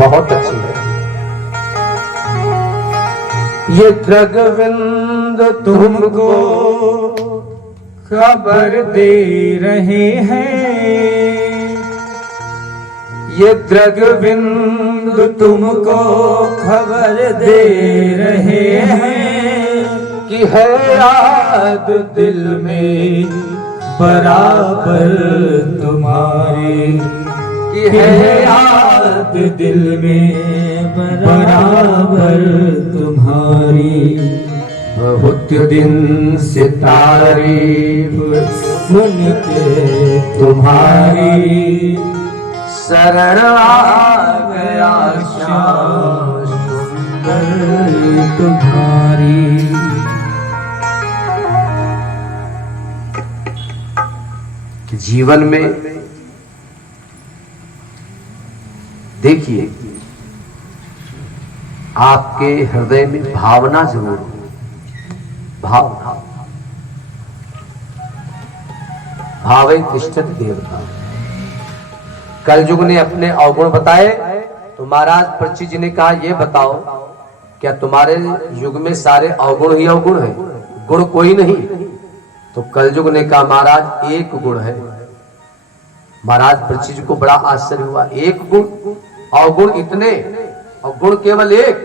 बहुत अच्छी है। ये द्रगविंद तुमको खबर दे रहे हैं, ये द्रगविंद तुमको खबर दे रहे हैं कि है याद दिल में बराबर तुम्हारे, कि है याद दिल में बराबर तुम्हारी। बहुत दिन से तारीफ सुनते तुम्हारी, शरण आ गया श्याम सुंदर तुम्हारी। जीवन में देखिए, आपके हृदय में भावना जरूर हो, भावना भावे तिष्ठत देवता। कलयुग ने अपने अवगुण बताए तो महाराज परीक्षित जी ने कहा, ये बताओ क्या तुम्हारे युग में सारे अवगुण ही अवगुण है, गुण कोई नहीं? तो कलयुग ने कहा, महाराज एक गुण है। महाराज परीक्षित जी को बड़ा आश्चर्य हुआ, एक गुण, अवगुण इतने और गुण केवल एक?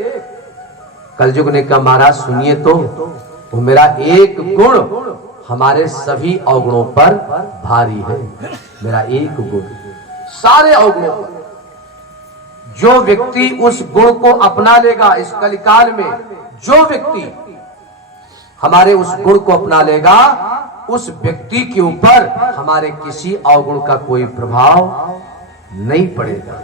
कलयुग ने कहा, महाराज सुनिए तो मेरा एक गुण हमारे सभी अवगुणों पर भारी है। मेरा एक गुण सारे अवगुणों पर। जो व्यक्ति उस गुण को अपना लेगा इस कलिकाल में, जो व्यक्ति हमारे उस गुण को अपना लेगा, उस व्यक्ति के ऊपर हमारे किसी अवगुण का कोई प्रभाव नहीं पड़ेगा।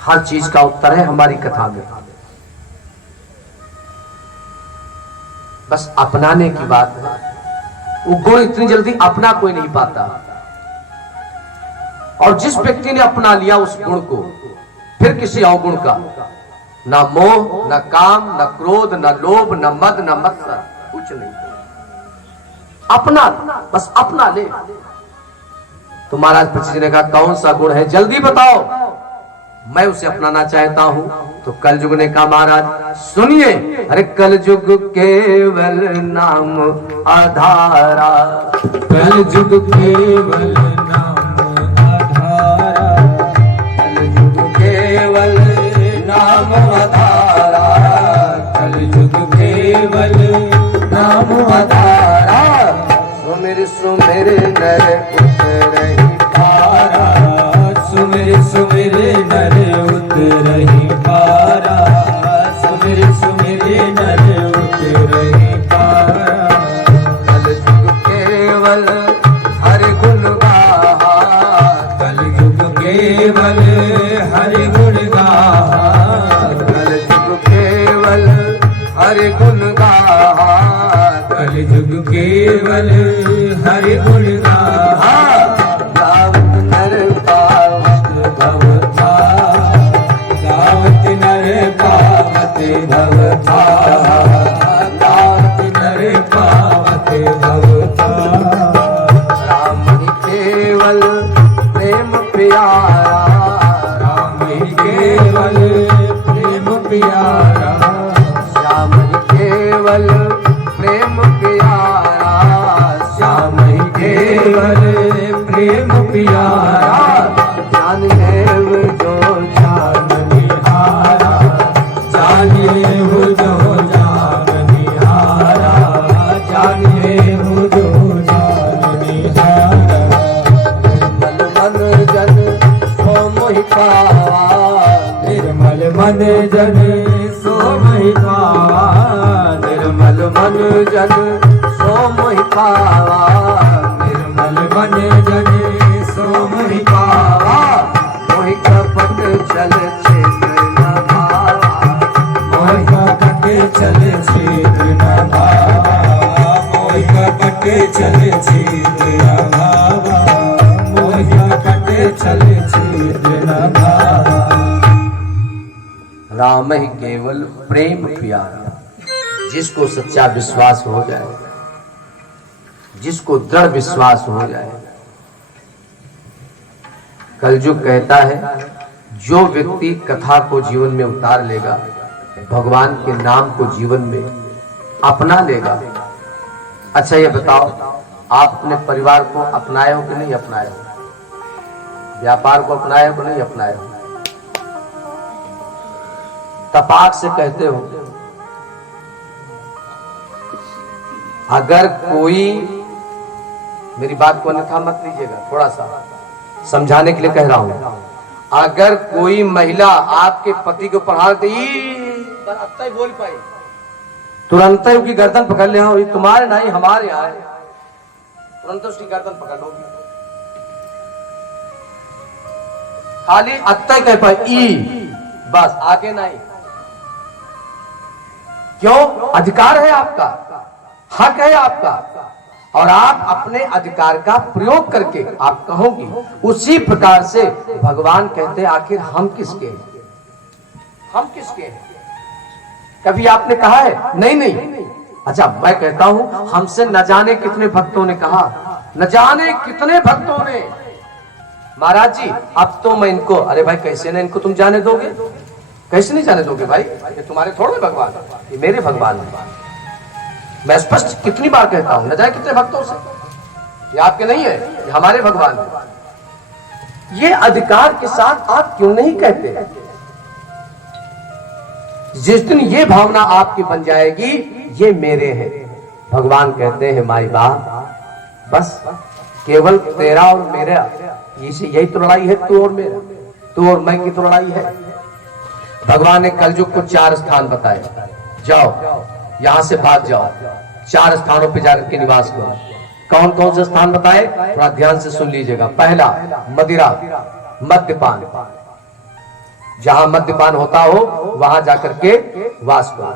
हर चीज का उत्तर है हमारी कथा में, बस अपनाने की बात है। वो गुण इतनी जल्दी अपना कोई नहीं पाता, और जिस व्यक्ति ने अपना लिया उस गुण को, फिर किसी अवगुण का ना मोह, न काम, न क्रोध, न लोभ, न मद, न मत्सर, कुछ नहीं। अपना, बस अपना ले। तो महाराज परीक्षित जी ने कहा, कौन सा गुण है, जल्दी बताओ, मैं उसे अपनाना चाहता हूं। तो कलयुग ने कहा, महाराज सुनिए, अरे कलयुग केवल नाम आधारा, कलयुग केवल नाम आधारा, कलयुग केवल नाम आधारा, कलयुग केवल नाम आधारा। सुमिर सुमिर नर उतरहि पारा, सुमिर सुमिर नर उतरहि पारा, सुमिर सुमिर नर उतरहि पारा। कलयुग केवल हरि गुण गाहा, कलयुग केवल हरि गुण गाहा, कलयुग केवल हरि गुण गाहा, कलयुग केवल हरि गुण गाहा। गावत नर पावत भवता, गावत नर पावत भवता, गावत नर पावत भवता। राम ही केवल प्रेम प्यारा, राम ही केवल प्रेम प्यारा, श्याम ही केवल प्रेम प्यारा, श्याम ही केवल प्रेम प्यारा। जान देव जो जान निहारा, जानिए हो जो जान निहारा, जानिए हो जो जान निहारा। निर्मल मन जन सो मोहि पावा, निर्मल मन जन सो मोहि पावा, निर्मल मन जन सो मोहि पावा, निर्मल मन जन सो मोहि पावा। मोहि कपट चल क्षेत्र न भावा, मोहि कपट चल क्षेत्र न भावा, मोहि कपट चल क्षेत्र न भावा, मोहि कपट चल क्षेत्र न भावा। राम ही केवल प्रेम प्यारा। जिसको सच्चा विश्वास हो जाए, जिसको दृढ़ विश्वास हो जाए, कलयुग कहता है जो व्यक्ति कथा को जीवन में उतार लेगा, भगवान के नाम को जीवन में अपना लेगा। अच्छा ये बताओ, आप अपने परिवार को अपनाए हो कि नहीं अपनाए हो? व्यापार को अपनाए हो कि नहीं अपनाए हो? तपाक से कहते हो, अगर कोई, मेरी बात को अन्यथा मत लीजिएगा, थोड़ा सा समझाने के लिए कह रहा हूं, अगर कोई महिला आपके पति को प्रहार ही बोल पाई, तुरंत ही उसकी गर्दन पकड़ ले, हाँ तुम्हारे नहीं हमारे यहाँ है, तुरंत उसकी गर्दन पकड़ लोगी। खाली अत्ता कह पाए ई, बस आगे नहीं। क्यों? अधिकार है आपका, हक है आपका, और आप अपने अधिकार का प्रयोग करके आप कहोगी। उसी प्रकार से भगवान कहते हैं आखिर हम किसके हैं? हम किसके हैं? कभी आपने कहा है? नहीं नहीं। अच्छा मैं कहता हूं, हमसे न जाने कितने भक्तों ने कहा, न जाने कितने भक्तों ने, महाराज जी अब तो मैं इनको, अरे भाई कैसे ना इनको तुम जाने दोगे? कैसे नहीं जाने दोगे भाई? ये तुम्हारे थोड़े भगवान, ये मेरे भगवान है। मैं स्पष्ट कितनी बार कहता हूं, न जाने कितने भक्तों से, ये आपके नहीं है, ये हमारे भगवान है। ये अधिकार के साथ आप क्यों नहीं कहते? जिस दिन ये भावना आपकी बन जाएगी, ये मेरे हैं, भगवान कहते हैं माई बाप बस केवल तेरा और मेरा, यही तो लड़ाई है, तू और मेरा, तू और मैं की तो लड़ाई है। भगवान ने कलयुग को 4 स्थान बताए, जाओ यहां से भाग जाओ, 4 स्थानों पे जाकर के निवास करो। कौन कौन से स्थान बताए? थोड़ा ध्यान से सुन लीजिएगा। पहला मदिरा, मद्यपान, जहां मद्यपान होता हो वहां जाकर के वास करो।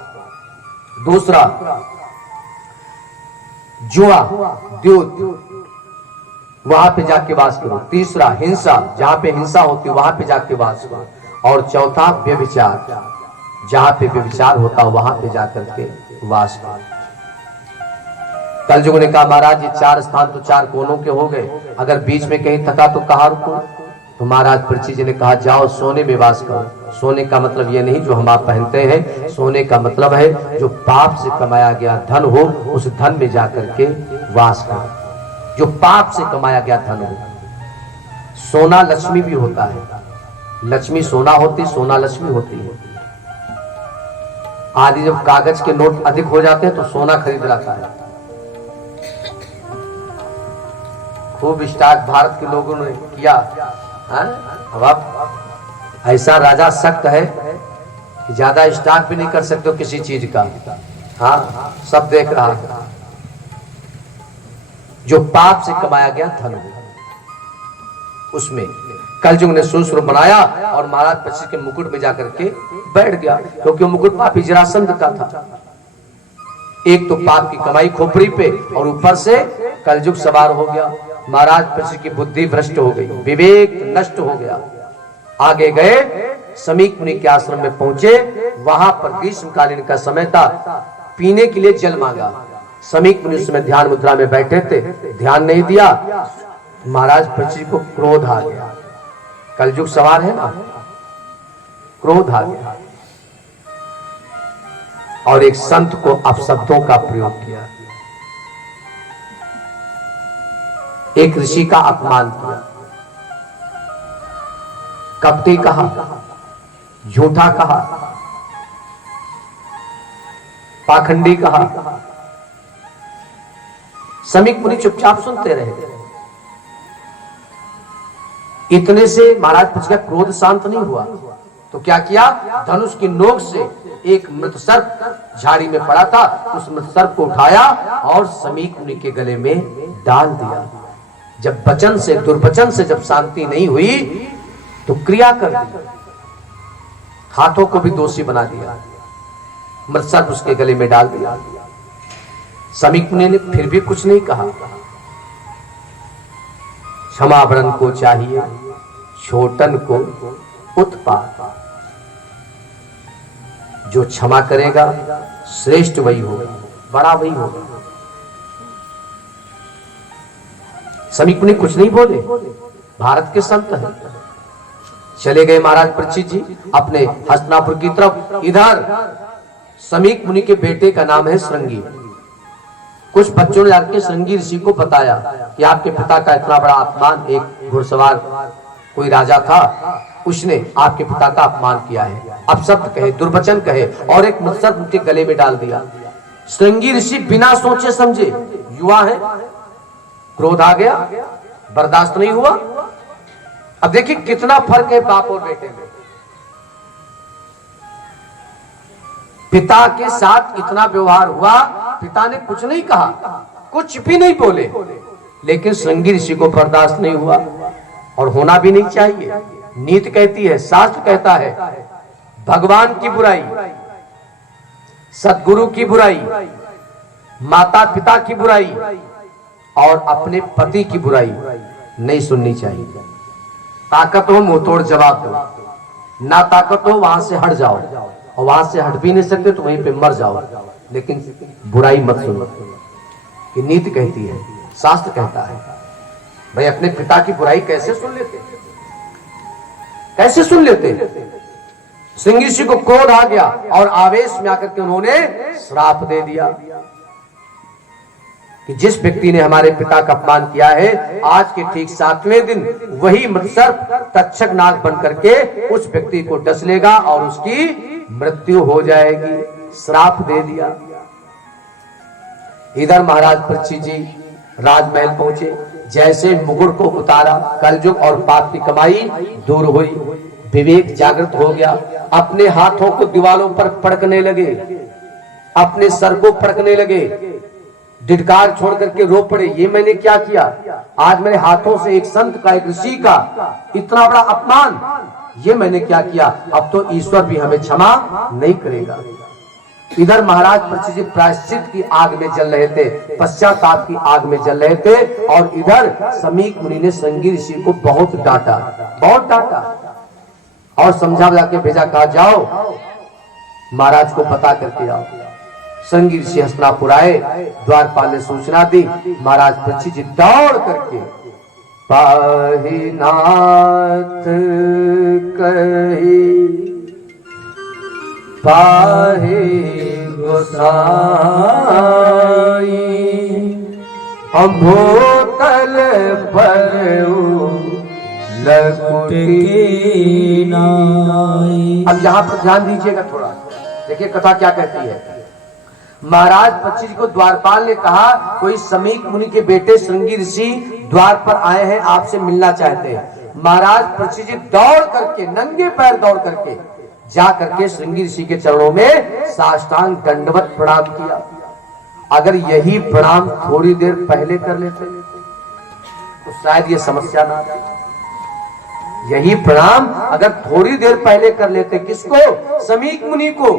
दूसरा जुआ, द्यूत, वहां पे जाके वास करो। तीसरा हिंसा, जहां पे हिंसा होती वहां पे जाके वास करो। और चौथा व्यभिचार, जहां पे व्यभिचार होता वहां पे जाकर के वास करो। कलयुग ने कहा महाराज ये 4 स्थान तो 4 कोनों के हो गए, अगर बीच में कहीं थका तो कहाँ रुको? तो महाराज पृथ्वी जी ने कहा जाओ सोने में वास करो। सोने का मतलब ये नहीं जो हम आप पहनते हैं, सोने का मतलब है जो पाप से कमाया गया धन हो, उस धन में जाकर के वास करो। जो पाप से कमाया गया धन हो। सोना लक्ष्मी भी होता है, लक्ष्मी सोना होती, सोना लक्ष्मी होती है। आदि जब कागज के नोट अधिक हो जाते हैं तो सोना खरीद लाता है। खूब स्टॉक भारत के लोगों ने किया। अब आप ऐसा राजा सख्त है कि ज्यादा स्टॉक भी नहीं कर सकते हो किसी चीज का। हाँ सब देख रहा है। जो पाप से कमाया गया धन उसमें कलयुग ने सूत्र बनाया और महाराज पक्षी के मुकुट में जाकर के बैठ गया, क्योंकि वो मुकुट पापी जरासंध का था। एक तो पाप की कमाई खोपड़ी पे और ऊपर से कलयुग सवार हो गया। महाराज पक्षी की बुद्धि भ्रष्ट हो गई, विवेक नष्ट हो गया। आगे गए, समीक मुनि के आश्रम में पहुंचे। वहां पर ग्रीष्मकालीन का समय था, पीने के लिए जल मांगा। समीक मुनि उसमें ध्यान मुद्रा में बैठे थे, ध्यान नहीं दिया। महाराज पक्षी को क्रोध आ गया। कलयुग सवार है ना, क्रोध आ गया और एक संत को अपशब्दों का प्रयोग किया, एक ऋषि का अपमान किया, कपटी कहा, झूठा कहा, पाखंडी कहा। समीक मुनि चुपचाप सुनते रहे। इतने से महाराज पक्षी का क्रोध शांत नहीं हुआ तो क्या किया, धनुष की नोक से एक मृत सर्प झाड़ी में पड़ा था, उस मृत सर्प को उठाया और समीक मुनि के गले में डाल दिया। जब वचन से दुर्वचन से जब शांति नहीं हुई तो क्रिया कर दी, हाथों को भी दोषी बना दिया, मृत सर्प उसके गले में डाल दिया। समीक मुनि ने फिर भी कुछ नहीं कहा। क्षमावरण को चाहिए छोटन को उत्पात, जो क्षमा करेगा श्रेष्ठ वही होगा, बड़ा वही होगा। समीक मुनि कुछ नहीं बोले, भारत के संत हैं। चले गए महाराज परीक्षित जी अपने हस्तिनापुर की तरफ। इधर समीक मुनि के बेटे का नाम है श्रृंगी। कुछ बच्चों ने जाकर श्रृंगी ऋषि को बताया कि आपके पिता का इतना बड़ा अपमान, एक घुड़सवार कोई राजा था, उसने आपके पिता का अपमान किया है, अपशब्द कहे, दुर्वचन कहे और एक मुत्सर्ग उनके गले में डाल दिया। श्रृंगी ऋषि बिना सोचे समझे, युवा है, क्रोध आ गया, बर्दाश्त नहीं हुआ। अब देखिए कितना फर्क है बाप और बेटे में। पिता के साथ इतना व्यवहार हुआ, पिता ने कुछ नहीं कहा, कुछ भी नहीं बोले, लेकिन श्रृंगी ऋषि को बर्दाश्त नहीं हुआ और होना भी नहीं चाहिए। नीति कहती है, शास्त्र कहता है, भगवान की बुराई, सद्गुरु की बुराई, माता पिता की बुराई और अपने पति की बुराई नहीं सुननी चाहिए। ताकत हो मुंह तोड़ जवाब दो, ना ताकत हो वहां से हट जाओ, और वहां से हट भी नहीं सकते तो वहीं पे मर जाओ, लेकिन बुराई मत सुनो। कि नीति कहती है, शास्त्र कहता है। भाई अपने पिता की बुराई कैसे सुन लेते, कैसे सुन लेते? श्रृंगी ऋषि को क्रोध आ गया और आवेश में आकर के उन्होंने श्राप दे दिया कि जिस व्यक्ति ने हमारे पिता का अपमान किया है, आज के ठीक 7वें दिन वही मृतसर्प तक्षक नाग बन करके उस व्यक्ति को डस लेगा और उसकी मृत्यु हो जाएगी। श्राप दे दिया। इधर महाराज परीक्षित जी राजमहल पहुंचे। जैसे मुकुट को उतारा, कलयुग और पाप की कमाई दूर हुई, विवेक जागृत हो गया। अपने हाथों को दीवारों पर पटकने लगे, अपने सर को पटकने लगे, धिक्कार छोड़ करके रो पड़े। ये मैंने क्या किया? आज मेरे हाथों से एक संत का, एक ऋषि का इतना बड़ा अपमान, ये मैंने क्या किया? अब तो ईश्वर भी हमें क्षमा नहीं करेगा। इधर महाराज परीक्षित जी प्रायश्चित की आग में जल रहे थे, पश्चाताप की आग में जल रहे थे, और इधर समीक मुनि ने श्रृंगी ऋषि को बहुत डांटा, बहुत डांटा और समझा बुझा के भेजा, कहा जाओ महाराज को पता करके आओ। श्रृंगी ऋषि हस्तिनापुर आए, द्वारपाल ने सूचना दी। महाराज परीक्षित जी दौड़ करके पाहि नाथ कही पाहि गोसाई, भूतल पर लकुट की नाई। अब यहाँ पर ध्यान दीजिएगा थोड़ा, देखिए कथा क्या कहती है। महाराज परीक्षित जी को द्वारपाल ने कहा, कोई समीक मुनि के बेटे श्रृंगी ऋषि द्वार पर आए हैं, आपसे मिलना चाहते हैं। महाराज परीक्षित जी दौड़ करके, नंगे पैर दौड़ करके जा करके श्रृंगी ऋषि के चरणों में साष्टांग दंडवत प्रणाम किया। अगर यही प्रणाम थोड़ी देर पहले कर लेते तो शायद ये समस्या ना आती। यही प्रणाम अगर थोड़ी देर पहले कर लेते, किसको? समीक मुनि को।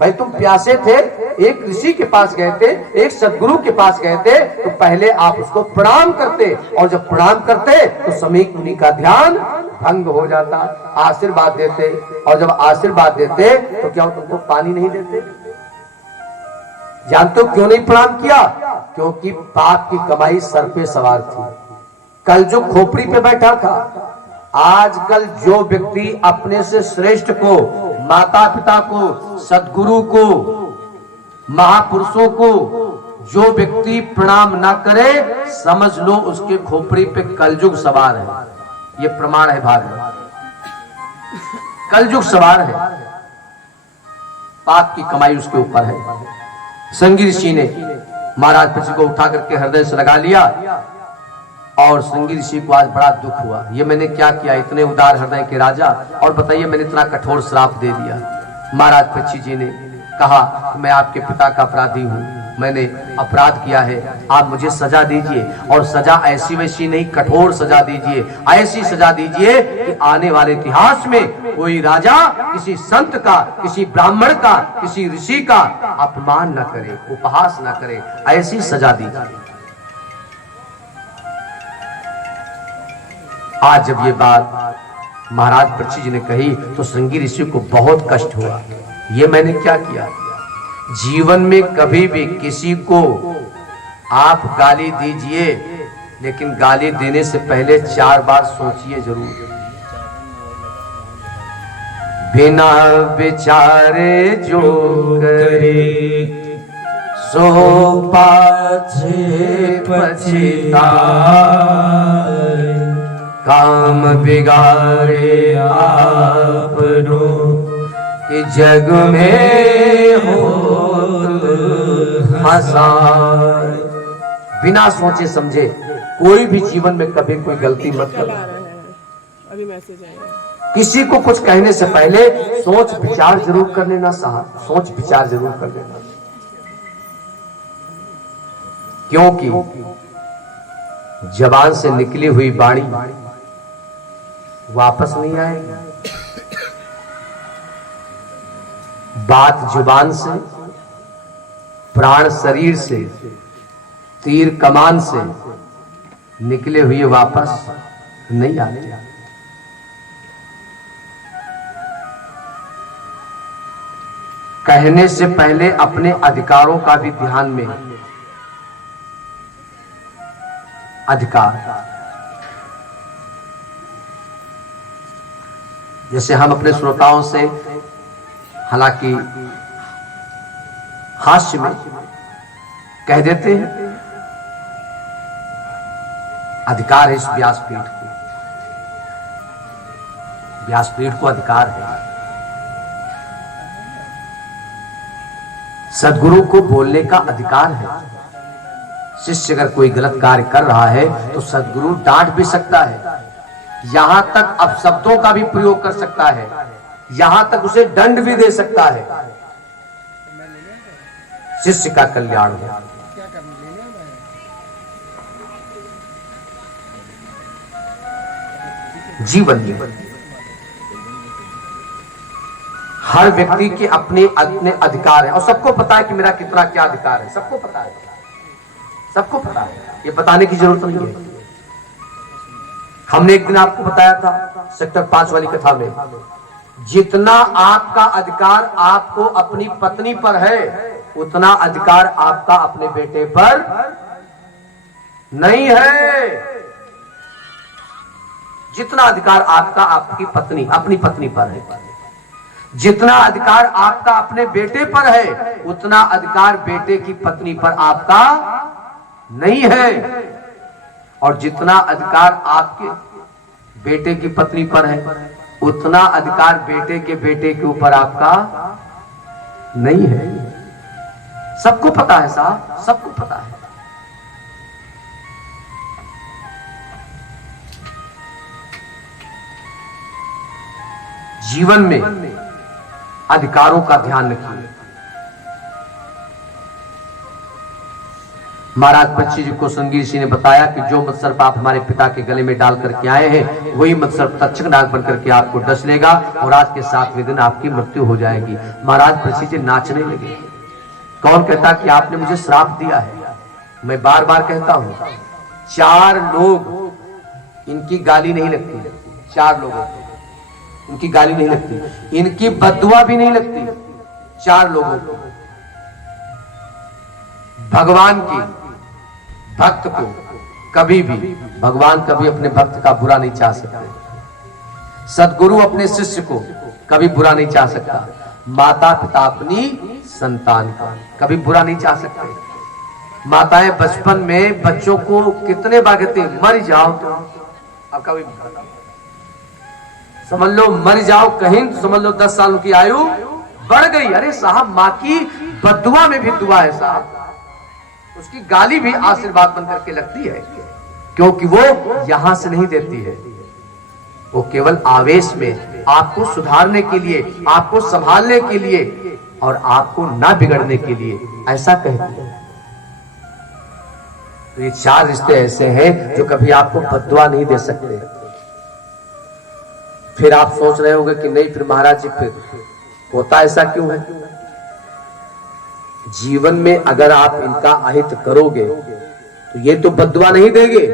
भाई तुम प्यासे थे, एक ऋषि के पास गए थे, एक सद्गुरु के पास गए थे, तो पहले आप उसको प्रणाम करते, और जब प्रणाम करते तो समीक मुनि का ध्यान भंग हो जाता, आशीर्वाद देते, और जब आशीर्वाद देते तो क्या तुमको पानी नहीं देते? जानते हो क्यों नहीं प्रणाम किया? क्योंकि पाप की कमाई सर पे सवार थी, कलयुग खोपड़ी पे बैठा था। आजकल जो व्यक्ति अपने से श्रेष्ठ को, माता पिता को, सद्गुरु को, महापुरुषों को जो व्यक्ति प्रणाम ना करे, समझ लो उसके खोपड़ी पे कलयुग सवार है। ये प्रमाण है भाग, कलयुग सवार है, पाप की कमाई उसके ऊपर है। श्रृंगी ऋषि ने महाराज परीक्षित को उठा करके हृदय से लगा लिया, और श्रृंगी ऋषि को आज बड़ा दुख हुआ। ये मैंने क्या किया? इतने उदार हृदय के राजा, और बताइए मैंने इतना कठोर श्राप दे दिया। महाराज परीक्षित जी ने कहा, मैं आपके पिता का अपराधी हूँ, मैंने अपराध किया है, आप मुझे सजा दीजिए, और सजा ऐसी वैसी नहीं, कठोर सजा दीजिए। ऐसी सजा दीजिए कि आने वाले इतिहास में कोई राजा किसी संत का, किसी ब्राह्मण का, किसी ऋषि का अपमान न करे, उपहास न करे, ऐसी सजा दीजिए। आज जब ये बात महाराज परीक्षित जी ने कही तो श्रृंगी ऋषि को बहुत कष्ट हुआ। ये मैंने क्या किया? जीवन में कभी भी किसी को आप गाली दीजिए, लेकिन गाली देने से पहले 4 बार सोचिए जरूर। बिना विचारे जो करे सो पाछे पछताए। काम बिगाड़े आपनो कि जग में हो हंसाए। बिना सोचे समझे कोई भी जीवन में कभी कोई गलती मत करना। अभी मैसेज आएगा। किसी को कुछ कहने से पहले सोच विचार जरूर कर लेना साहब, सोच विचार जरूर कर लेना, क्योंकि जबान से निकली हुई वाणी वापस नहीं आएगी। बात जुबान से, प्राण शरीर से, तीर कमान से निकले हुए वापस नहीं आते। कहने से पहले अपने अधिकारों का भी ध्यान में, अधिकार जैसे हम अपने श्रोताओं से हालांकि हास्य में कह देते हैं, अधिकार है इस व्यासपीठ को, व्यासपीठ को अधिकार है। सदगुरु को बोलने का अधिकार है। शिष्य अगर कोई गलत कार्य कर रहा है तो सदगुरु डांट भी सकता है, यहां तक अपशब्दों का भी प्रयोग कर सकता है, यहां तक उसे दंड भी दे सकता है। शिष्य का कल्याण हो। जीवन में हर व्यक्ति के अपने अपने अधिकार है और सबको पता है कि मेरा कितना क्या अधिकार है, सबको पता है, सबको पता है, ये बताने की जरूरत नहीं है। हमने एक दिन आपको बताया था सेक्टर 5 वाली कथा में, जितना आपका अधिकार आपको अपनी पत्नी पर है उतना अधिकार आपका अपने बेटे पर नहीं है। जितना अधिकार आपका आपकी पत्नी अपनी पत्नी पर है, जितना अधिकार आपका अपने बेटे पर है उतना अधिकार बेटे की पत्नी पर आपका नहीं है। और जितना अधिकार आपके बेटे की पत्नी पर है उतना अधिकार बेटे के ऊपर आपका नहीं है। सबको पता है साहब, सबको पता है। जीवन में अधिकारों का ध्यान रखिए। महाराज पक्षी जी को संगी ऋषि ने बताया कि जो मत्सर्प आप हमारे पिता के गले में डाल करके आए हैं वही मत्सर्प तक्षक नाग बन करके आपको डस लेगा और आज के 7वें दिन आपकी मृत्यु हो जाएगी। महाराज पक्षी जी नाचने लगे। कौन कहता कि आपने मुझे श्राप दिया है? मैं बार बार कहता हूं, 4 लोग इनकी गाली नहीं लगती, 4 लोगों को इनकी गाली नहीं लगती, इनकी बद्दुआ भी नहीं लगती। 4 लोगों को भगवान की भक्त को कभी भी, भगवान कभी अपने भक्त का बुरा नहीं चाह सकते, सदगुरु अपने शिष्य को कभी बुरा नहीं चाह सकता, माता पिता अपनी संतान का कभी बुरा नहीं चाह सकते। माताएं बचपन में बच्चों को कितने बार कहते हैं मर जाओ तो, अब कभी समझ लो मर जाओ कहीं, समझ लो 10 साल की आयु बढ़ गई। अरे साहब, माँ की बद्दुआ में भी दुआ है साहब, उसकी गाली भी आशीर्वाद बन करके लगती है, क्योंकि वो यहां से नहीं देती है, वो केवल आवेश में आपको सुधारने के लिए, आपको संभालने के लिए और आपको ना बिगड़ने के लिए ऐसा कहती है। तो ये 4 रिश्ते ऐसे हैं जो कभी आपको बद्दुआ नहीं दे सकते। फिर आप सोच रहे होंगे कि नहीं, फिर महाराज जी फिर होता ऐसा क्यों है? जीवन में अगर आप इनका अहित करोगे तो ये तो बद्दुआ नहीं देंगे,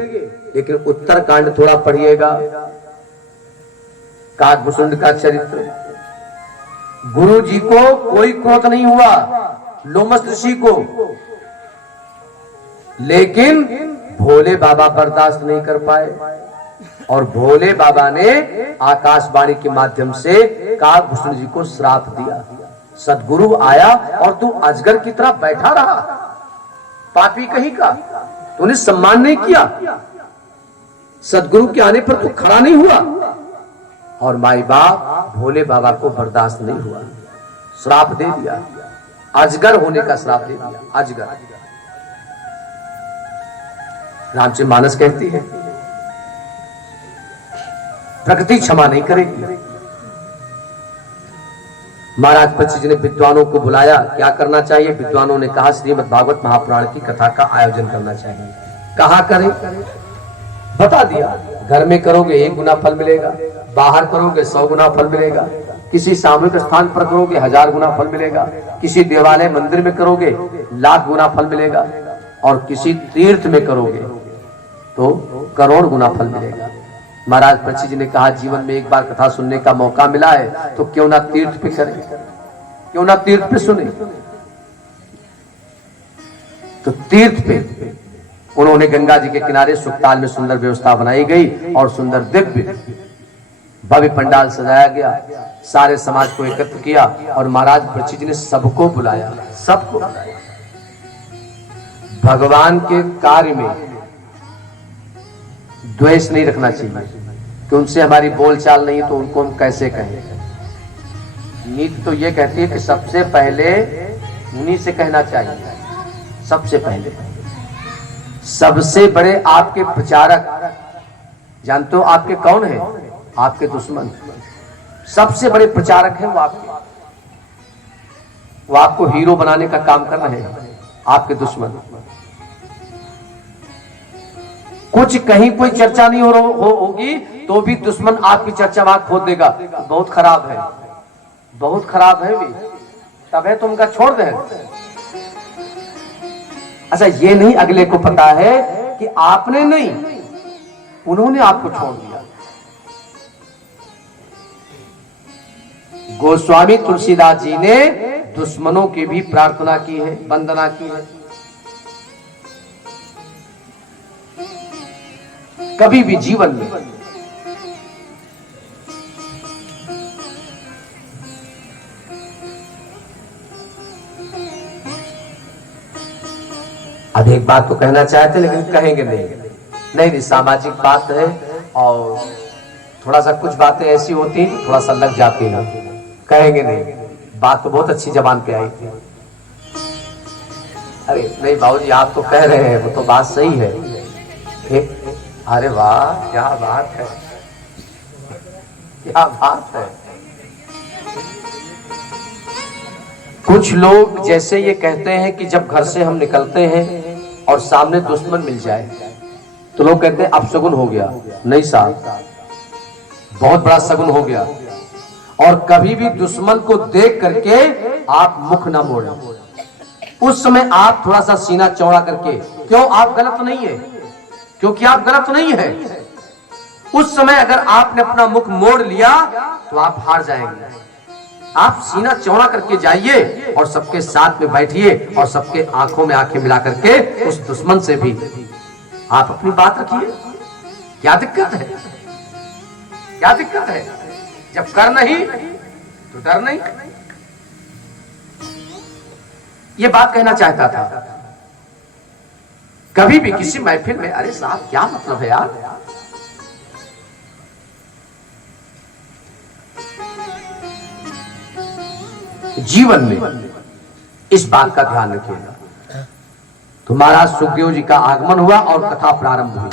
लेकिन उत्तरकांड थोड़ा पढ़िएगा, काकभूषुंड का चरित्र। गुरु जी को कोई क्रोध नहीं हुआ, लोमस ऋषि को, लेकिन भोले बाबा बर्दाश्त नहीं कर पाए। और भोले बाबा ने आकाशवाणी के माध्यम से काकभूषण जी को श्राप दिया। सदगुरु आया और तू अजगर की तरह बैठा रहा, पापी कहीं का, तूने सम्मान नहीं किया, सदगुरु के आने पर तू खड़ा नहीं हुआ। और माई बाप भोले बाबा को बर्दाश्त नहीं हुआ, श्राप दे दिया, अजगर होने का श्राप दे दिया। अजगर। रामचरित मानस कहती है प्रकृति क्षमा नहीं करेगी। महाराज पक्षी जी ने विद्वानों को बुलाया, क्या करना चाहिए? विद्वानों ने कहा श्रीमद् भागवत महापुराण की कथा का आयोजन करना चाहिए। कहाँ करें? बता दिया। घर में करोगे 1 गुना फल मिलेगा, बाहर करोगे 100 गुना फल मिलेगा, किसी सामूहिक स्थान पर करोगे 1000 गुना फल मिलेगा, किसी देवालय मंदिर में करोगे 1,00,000 गुना फल मिलेगा, और किसी तीर्थ में करोगे तो करोड़ गुना फल मिलेगा। महाराज पक्षी जी ने कहा जीवन में एक बार कथा सुनने का मौका मिला है तो क्यों ना तीर्थ पे करें, क्यों ना तीर्थ पे सुने। तो तीर्थ पे उन्होंने गंगा जी के किनारे सुखताल में सुंदर व्यवस्था बनाई गई और सुंदर दिव्य भव्य पंडाल सजाया गया। सारे समाज को एकत्र किया और महाराज पक्षी जी ने सबको बुलाया, सबको बुलाया। भगवान के कार्य में द्वेष नहीं रखना चाहिए कि उनसे हमारी बोलचाल नहीं तो उनको हम कैसे कहें। नीति तो ये कहती है कि सबसे पहले उन्हीं से कहना चाहिए। सबसे पहले सबसे बड़े आपके प्रचारक जानते हो आपके कौन है? आपके दुश्मन। सबसे बड़े प्रचारक हैं वो आपके, वो आपको हीरो बनाने का काम कर रहे हैं, आपके दुश्मन। कुछ कहीं कोई चर्चा नहीं होगी तो भी दुश्मन आपकी चर्चा वहां खोद देगा। तो बहुत खराब है, बहुत खराब है भी, तब है तुम का छोड़ दे। अच्छा ये नहीं अगले को पता है कि आपने नहीं, उन्होंने आपको छोड़ दिया। गोस्वामी तुलसीदास जी ने दुश्मनों की भी प्रार्थना की है, वंदना की है। कभी भी जीवन में अब एक बात तो कहना चाहते लेकिन कहेंगे नहीं, सामाजिक बात है और थोड़ा सा कुछ बातें ऐसी होती थोड़ा सा लग जाती है, कहेंगे नहीं। बात तो बहुत अच्छी जबान पे आई थी। अरे नहीं बाबूजी आप तो कह रहे हैं वो तो बात सही है। अरे वाह क्या बात है, क्या बात है। कुछ लोग जैसे ये कहते हैं कि जब घर से हम निकलते हैं और सामने दुश्मन मिल जाए तो लोग कहते हैं अब शगुन हो गया। नहीं साहब, बहुत बड़ा शगुन हो गया। और कभी भी दुश्मन को देख करके आप मुख ना मोड़ें। उस समय आप थोड़ा सा सीना चौड़ा करके, क्यों आप गलत नहीं है, क्योंकि आप गलत नहीं है। उस समय अगर आपने अपना मुख मोड़ लिया तो आप हार जाएंगे। आप सीना चौड़ा करके जाइए और सबके साथ में बैठिए और सबके आंखों में आंखें मिला करके उस दुश्मन से भी आप अपनी बात रखिए। क्या दिक्कत है, क्या दिक्कत है? जब कर नहीं तो डर नहीं। ये बात कहना चाहता था। कभी भी किसी महफिल में, अरे साहब क्या मतलब है यार, जीवन में इस बात का ध्यान रखिएगा। तो महाराज सुखदेव जी का आगमन हुआ और कथा प्रारंभ हुई।